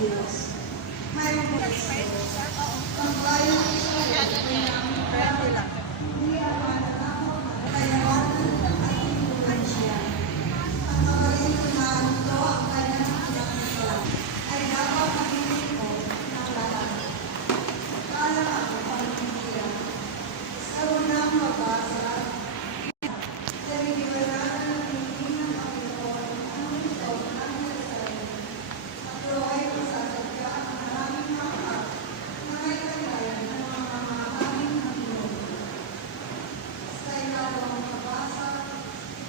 Diyos. May mga ang bayan hindi ang kayawanan at influensya. Ang magaling na ito ang kanyang pinakita ay dapat magiging ko ng lahat. Kala ako pamilya. Sa unang mabasa, sa iniwalanan ng hindi ng Panginoon ang mundo ng Jerusalem. Ako ay masasadya ang maraming mga na may kagaya ng mga maraming Panginoon. Sa ikalawang mabasa,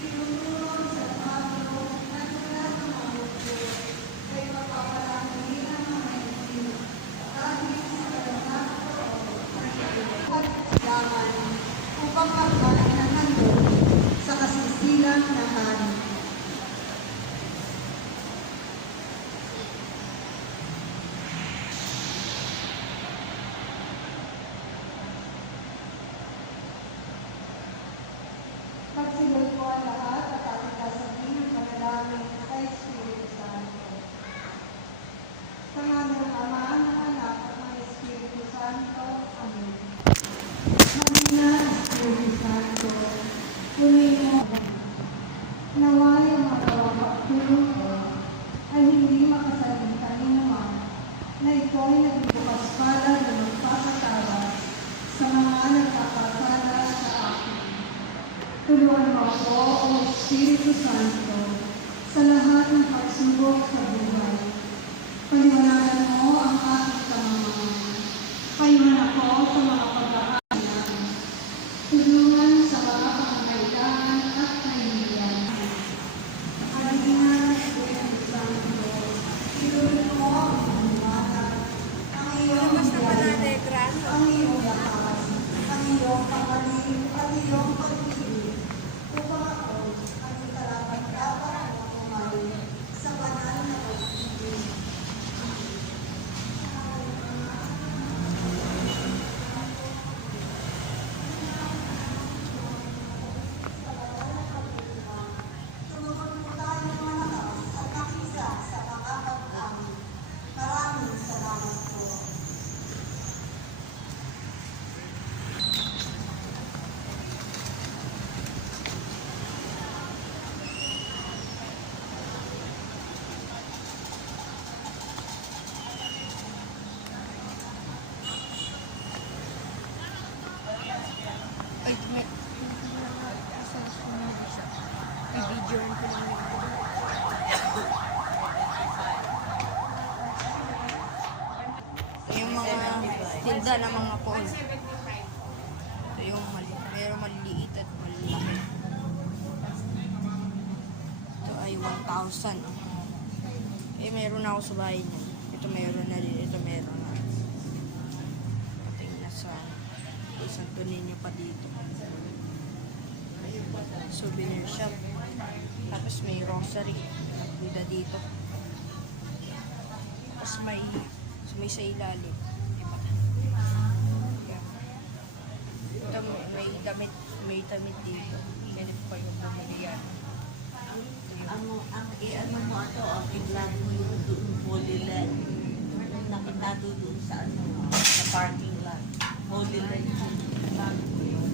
tinutulong sa Pablo na mula ng mga mundo ay papapalangin ang mga itim dahil sa kanyang at kailangan upang magkain ng handog sa kasisilang na hari. Pagsilod ko ang lahat at ating kasabihin ng panalangin sa Espiritu Santo. Sa ngalan ng Ama, ng Anak, at ng Espiritu Santo. Amen. Magina, Espiritu Santo, tuloy mo naway ang mga pagtulong ko ay hindi makasalita ni naman na ito ay nagbukas pala na magpapatawad sa mga nagpapasala sa akin. Tulungan mo ako, O Espiritu Santo, sa lahat ng pagsubok sa buhay. Paliwanagan mo ang aking kamamahan. Payuhan ako sa mga pag-aaral. Tulungan sa mga pangangailangan at kahihiyan. Halina, Espiritu Santo, ilulog mo ang paniwalag, ang iyong biyaya, ang iyong lakas, ang iyong pangaliw at iyong pag-ibig, upang ako ang ikarapat-dapat na kumain sa banal na pag-ibig. Tumugon po tayo ng malakas at makisa sa mga pag-amin. Maraming salamat po. Ay, may i-videoan ko lang yun. Yung mga tinda ng mga phone. Ito yung meron maliliit at malaki. Ito ay 1,000. Eh, meron na ako sa bahay niya. Ito meron na din. Ito meron na. Ito nasa isang tunin pa dito. Souvenir shop. Tapos may rosary. Buda dito. Tapos may sa ilalim. Diba? Ito may damit dito. Ganito pa yung bumili yan. Ano mo ito, i-vlog mo yung doon Holy Land. Nakita doon sa sa parking lot. Holy Land yung vlog mo yun.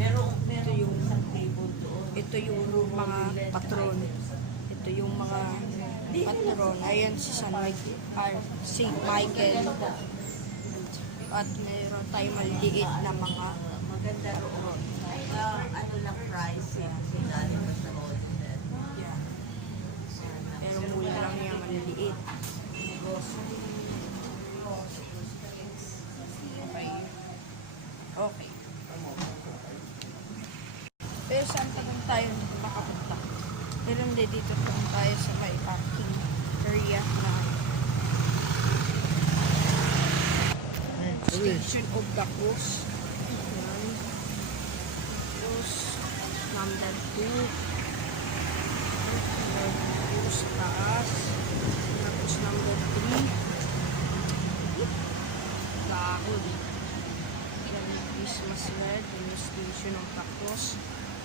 Meron yung isang table doon. Ito yung mga patron. Ito yung mga patron. Ayan si St. Michael. At meron tayong maliliit na mga Maganda roon. Ano lang price eh. Sinali mo sa Holy Land. yeah. Pero mula lang yan maliliit. Okay. Pero saan pa lang tayo makapunta? Pero hindi dito pa lang tayo sa may parking area na Station of the Cruz. Ayan. Cruz number 2. Cruz taas. Tapos number 3. Dahon. Yan yung Christmas light. Yung Station of the Cruz.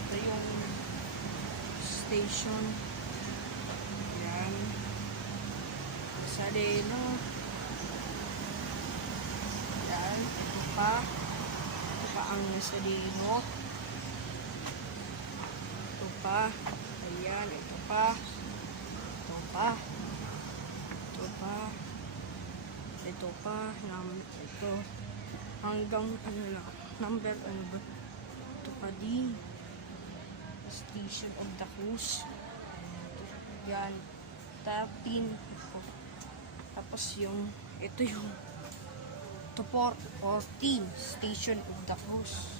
Ito yung station Nazareno. Yan, ito pa. Ito pa ang Nazareno. Ito pa. Ayan, ito pa. Ito pa. Ito pa. Ito pa. Ito. Hanggang ano lang. Number ano ba? Ito pa din. Station of the Cruz. Yan. 13. Ito. Tapos yung, ito yung 14. Station of the Cruz.